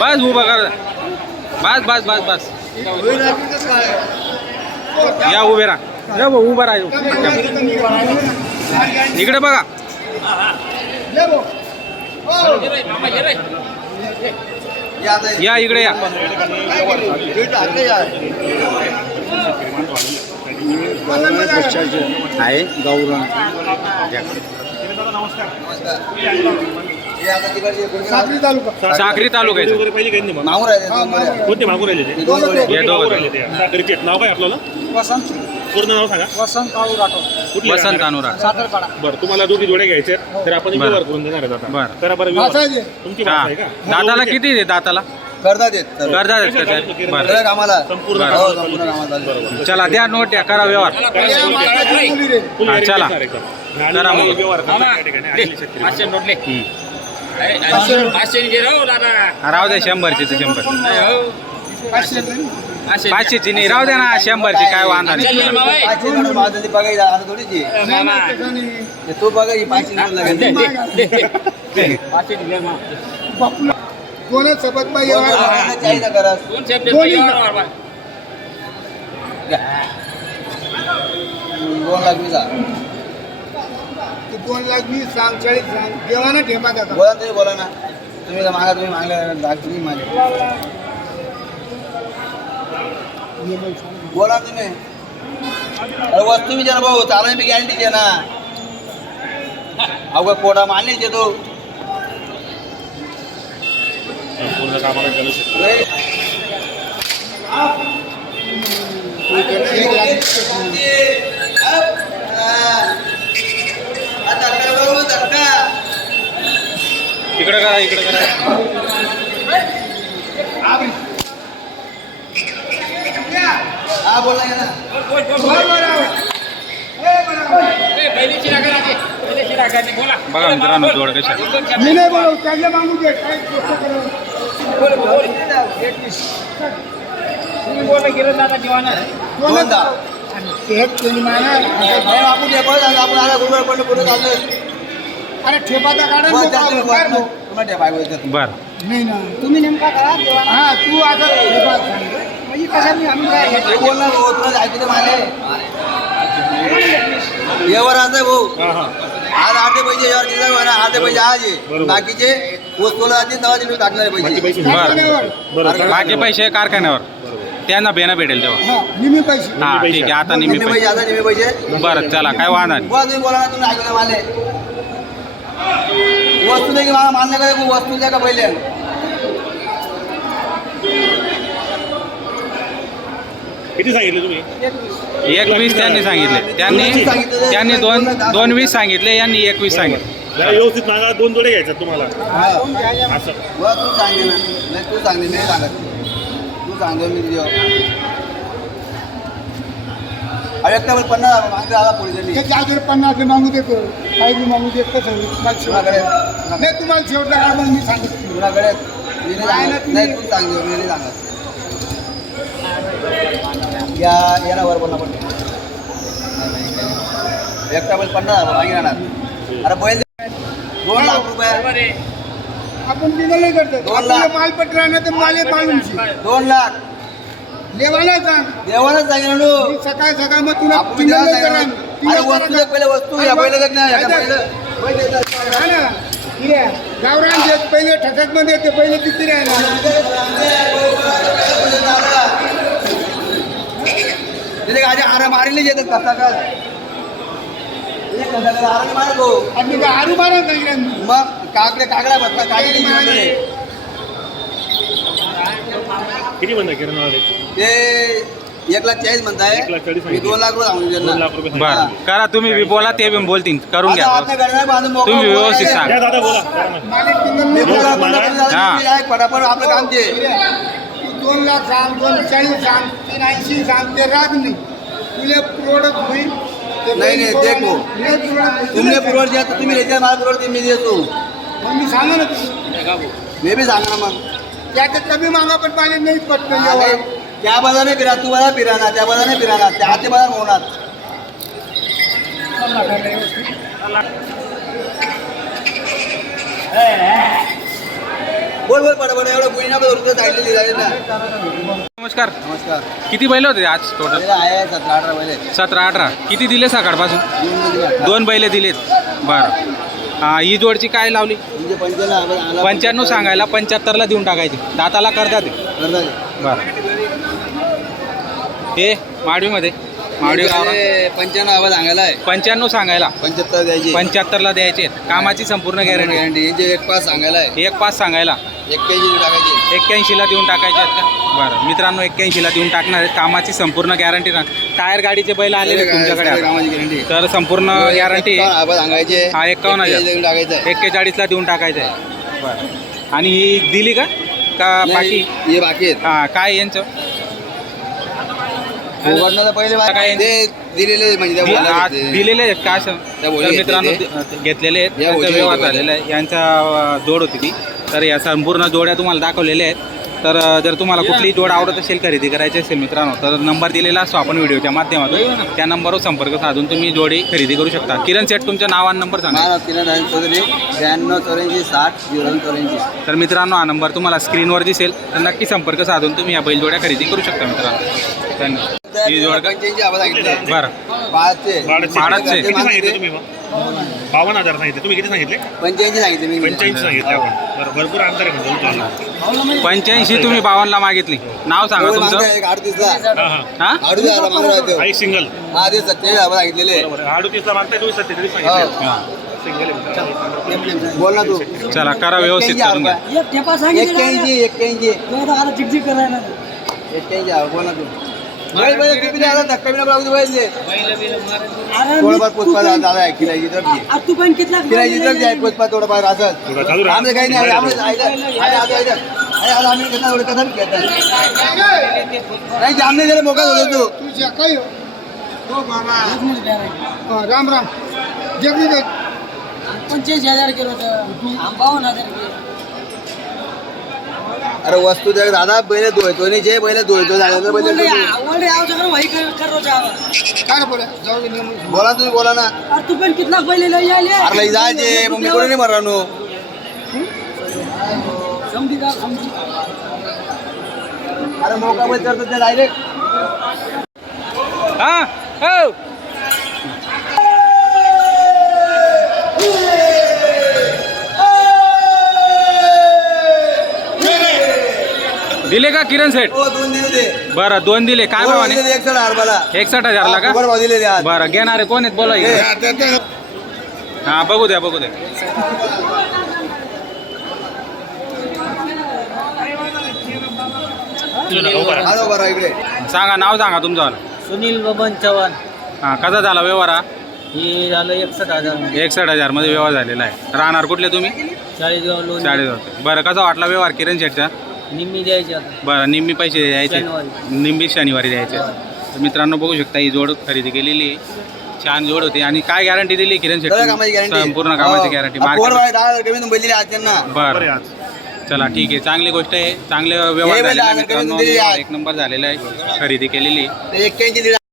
बस उभा कर. बस बस बस बस. या उभे राहा. या उभा राहा इकडे बघा. या इकडे या. आहे. गौरव. साखरी तालुका साखरी तालुक्याचं वगैरे पहिले काही नाही मग. मागून राहिले दोन जोड्या. कोणते मागू राहिले ते दोन जोड्या. हे मागू दोघं राहिले ते आता क्रिकेट नाव काय आपल्याला वसंत पूर्ण नाव सांगा वसंत काळू राठोड कुठले वसंत राहणार? अनुराग साखरपाडा बरं तुम्हाला दोघी जोड्या घ्यायचे आहेत, तर आपण बरं. व्यवहार करून देणार आहेत आता बरं. करा बरं व्यवहार. वाचायचे तुमची हा भाषा आहे का दाताला किती दे दाताला करतात येत सर्व. कर्जा देत का ते? बरं सगळ्या कामाला संपूर्ण बरं. हो कामाला संपूर्ण कामाला बरोबर. चला द्या नोट द्या करा व्यवहार काय सांगू? मुली रे फुल हा, गॅरंटी चला. असणार आहे का? आणि करा मग. व्यवहार करतात त्या ठिकाणी आलेले शेतकरी. हम्म. पाचशे राहू द्या शंभरची ते शंभर. पाचशे रुपये. पाचशेची नाही राहू द्या ना शंभरची काय वांधा नाही. पाचशे ते बघायला आता थोडीची ही पाचशे बापूला. दोनच सोबत पाहिजे दोन जोड्या चाळीस करा. दोन लाख वीस हजार. तू दोन लाख वीस सांग चाळीस सांग. देवाना ठेपा त्याचा. बोला ना तुम्ही बोला ना. तुम्ही तर मागा तुम्ही मागल्या दाग तुम्ही मागे. बोला तुम्ही. अरे वस्तू विचार भाऊ चालू मी गॅरंटी दे ना अवघड कोटा मानली देतो संपूर्ण कामाला चालू शकतो. इकडे करा इकडे करा. हा बोला ना बघा मित्रांनो जोड कशा. मी नाही बोलव त्याला मागू दे काय आपण ठेपाचा काढा बोलतो. बरं. नाही ना. तुम्ही नेमका करा हा तू आता. म्हणजे कसं मी आम्ही काय हे बोल ना भाऊ, तुला जायचं ते माने. व्यवहार आज आहे भाऊ. हा हा. आज अर्धे पैसे आहे ना. अर्धे पैसे आज आहे. बरोबर. बाकीचे वस्तूला जातील तेव्हा टाकणारे बाकी पैसे. पैसे बरं. बरं. बाकी पैसे. कारखान्यावर. त्यांना बेना भेटेल तेव्हा. हा पैसे. हा ठीक आहे. आता निम्मी निम्मे पैसे. पैसे आता निम्मे पैसे. बरं चला काय वाहणार बुवा तुम्ही बोला ना तुम्ही ऐकलं माले वस्तू दे की मला मान्य काय वस्तू द्या का पहिले किती सांगितले तुम्ही? एक वीस त्यांनी सांगितले त्यांनी त्यांनी दोन दोन वीस सांगितले यांनी एक वीस सांगितले. जरा व्यवस्थित मागा दोन जोडे घ्यायच्यात तुम्हाला. हा. असं. तू सांगे ना. नाही तू सांगते मी नाही. सांगत तू सांगतो मी पण पन्नास मागे आला पोलिसांनी त्याच्या अजून पन्नास बी मागू देतो काही बी मागू देत कसं होईल? मला कुणाकडे शेवट- नाही तुम्हाला शेवटला काळ मग मी सांगितलं. कुणाकडे मी नाही काय ना सांगत. तुम्ही- नाही तू सांगतो मी नाही सांगत. या याला वर बोलला पण. एकटा पण पन्नास हजार मागे राहणार. अरे बैल दोन लाख रुपये. आपण दिलं नाही करतो. दोन लाख. आपल्याला मालपट राहणार तर माले मालूमची दोन लाख. लेवाला सांग. नु. मी सकाळ सकाळ मग तुला आपण देवाला अरे नंबर वस्तू पहिले वस्तू या पहिले. पहिलं पहिले. हा ना. गावरान देत पहिले ठसकमध्ये येते पहिले तिथे हारा मारली येतात कसा काय? हाराने मारतो आणि आरू मारा सांगितलं मग काकडे काकडा बसता काकडे किती बंद किरण ते एक लाख चाळीस म्हणताय एक लाख चाळीस मी दोन लाख रुपये सांगून दोन त्यांना लाख रुपये सांगितले. बरं करा तुम्ही बी बोला ते बी बोलतील करून आता घ्या आपल्या मोकळं तुम्ही व्यवस्थित. सांगा. द्या दादा बोला करा ना. मालिक तीन मी नंबर बोला. बोला, बोला, हा. तुम्ही ऐक, पटापट आपलं काम ते तू दोन लाख सांग दोन चाळीस सांग तीन ऐंशी सांग ते राग नाही तुले प्रोडक्ट होईल ते नाही, नाही, देखो. product होईल. तुम्ही पुरवठ द्या तर तुम्ही रेचा माल पुरवठ मी देतो मग मी सांगा ना मी बी सांगा ना मग त्याच्यात कमी मागा पण पाणी नाही पटकन अरे, जेव्हा. त्या बाजाने फिरा तू बाजार फिराना त्या बाजाने फिराना त्या हाती बाजार होणार. बोल बोल बोल पडा पडा एवढं ना रुपये जाईल ना नमस्कार. नमस्कार. किती बैल होते आज टोटल आहे सतरा अठरा पहिले सतरा अठरा. किती दिले सकाळपासून. दोन बैल दिलेत. बरं. हा ही जोडची काय लावली? म्हणजे पंच्याण्णव सांगायला पंच्याहत्तरला देऊन टाकायची. दाताला करता ते. बरं. हे माडवीमध्ये. माडवी हे पंच्याण्णव आवाज सांगायला आहे. पंच्याण्णव सांगायला. पंच्याहत्तर द्यायची. पंच्याहत्तरला द्यायचे. कामाची संपूर्ण गॅरंटी. गॅरंटी. एक पाच सांगायला आहे. एक पाच सांगायला. एक्क्याऐंशी टाकायची. एक्क्याऐंशीला देऊन टाकायचे आहेत का? बरं. मित्रांनो एक्क्याऐंशीला देऊन टाकणार आहेत. कामाची संपूर्ण गॅरंटी ना टायर गाडीचे बैल आलेले आहेत तुमच्याकडे आता. कामाची गॅरंटी तर संपूर्ण गॅरंटी सांगायचे. हा, एकावन्न हजार. टाकायचं आहे. एक्केचाळीसला देऊन टाकायचं आहे. बरं. आणि ही दिली का? का बाकी? नाही, हे बाकी आहेत. हा काय यांचं? पहिले काय? बाकी- ते दिलेले म्हणजे त्या दि- बोलल्या आ- होते. दिलेले आहेत का असं? त्या बोली तर मित्रांनो घेतलेले. आहेत. या त्यांचा बोली व्यवहार घेतलेले. झालेला आहे. यांचा अं, जोड होती ती. तर या संपूर्ण जोड्या तुम्हाला दाखवलेल्या आहेत. तर जर तुम्हाला कुठली जोड आवडत असेल खरेदी करायची असेल मित्रांनो तर नंबर दिलेला असतो आपण व्हिडिओच्या माध्यमातून. त्या नंबरवर संपर्क साधून तुम्ही जोडी खरेदी करू शकता. किरण सेट तुमचं नाव आणि नंबर सांगा. त्र्याण्णव चौऱ्याऐंशी साठ झिरो चौऱ्याऐंशी. तर मित्रांनो हा नंबर तुम्हाला स्क्रीनवर दिसेल. तर नक्की संपर्क साधून तुम्ही या बैलजोड्या खरेदी करू शकता मित्रांनो. धन्यवाद. ही जोड का बरं. पाचचे बावन्न हजार सांगितले. तुम्ही किती सांगितले? पंच्याऐंशी सांगितले मी. पंच्याऐंशी सांगितले आपण. बरं भरपूर अंतर आहे म्हणजे. पंच्याऐंशी तुम्ही बावन्नला मागितली. नाव सांगा एवढे तुमचं. एक अडतीसला. हा हा. हा आई सिंगल हा ते सत्तेचाळीस सांगितलेले. बरोबर. अडतीसला मागताय तुम्ही सत्तेचाळीस सांगितले. हा. सिंगल आहे. मित्रांनो. बोल ना तू. चला करा व्यवस्थित करून घ्या. एक सांगितलं एक्क्याऐंशी एक्क्याऐंशी आता चिकचिक करायला. एक्क्याऐंशी बोल ना तू. थोडंफार पुष्पा दादा आहे किरायची किरायची तर आहे पुष्पा थोडंफार असं. आमचं काही नाही आम्ही नाही होतो तू हो? हो हा, राम राम दे पंच्याऐंशी हजार किलो बावन्न हजार किलो अरे वस्तू दे दादा बैल धुयतो नाही जे बैल धुयतो झालं तर बैल. काय जाऊ दे तुम्ही बोला ना. अरे तू पण कितना पहिले लई आले अरे लई जायचे मग मी कोणी नाही मरणार नो. समजी का समजी? अरे मोका बैल करतो ते डायरेक्ट हा हो. दिले का किरण सेठ? हो दोन दिले ते. बरं दोन दिले. काय दोन भावाने? दिले एकसठ एकसठ हजारला का? भाव दिले ते आज. बरं घेणारे कोण आहेत? बोला इकडे. हा, हा बघू द्या बघू द्या. हा इकडे. सांगा नाव सांगा तुमचं. सुनील बबन चव्हाण. हा कसा झाला व्यवहार हा? हे झालं एकसठ हजार एकसठ हजारमध्ये व्यवहार झालेला आहे. राहणार कुठले तुम्ही? चाळीसगाव लोन साडे बरं कसा वाटला व्यवहार किरण शेठचा? निम्मी द्यायची आता. बरं निम्मी पैसे द्यायचे. शनिवारी. निम्मी शनिवारी द्यायचे. तर मित्रांनो बघू शकता ही जोड खरेदी केलेली आहे. छान जोड होती. आणि काय गॅरंटी दिली किरण शेठ सगळ्या कामाची गॅरंटी संपूर्ण कामाची गॅरंटी फोर बाय दहा हजार कमी बैल दिले आज त्यांना. बरं. चला ठीक आहे. चांगली गोष्ट आहे. चांगले व्यवहार हे झालेला आहे मित्रांनो. एक नंबर झालेला आहे. खरेदी केलेली. ते एक्क्याऐंशी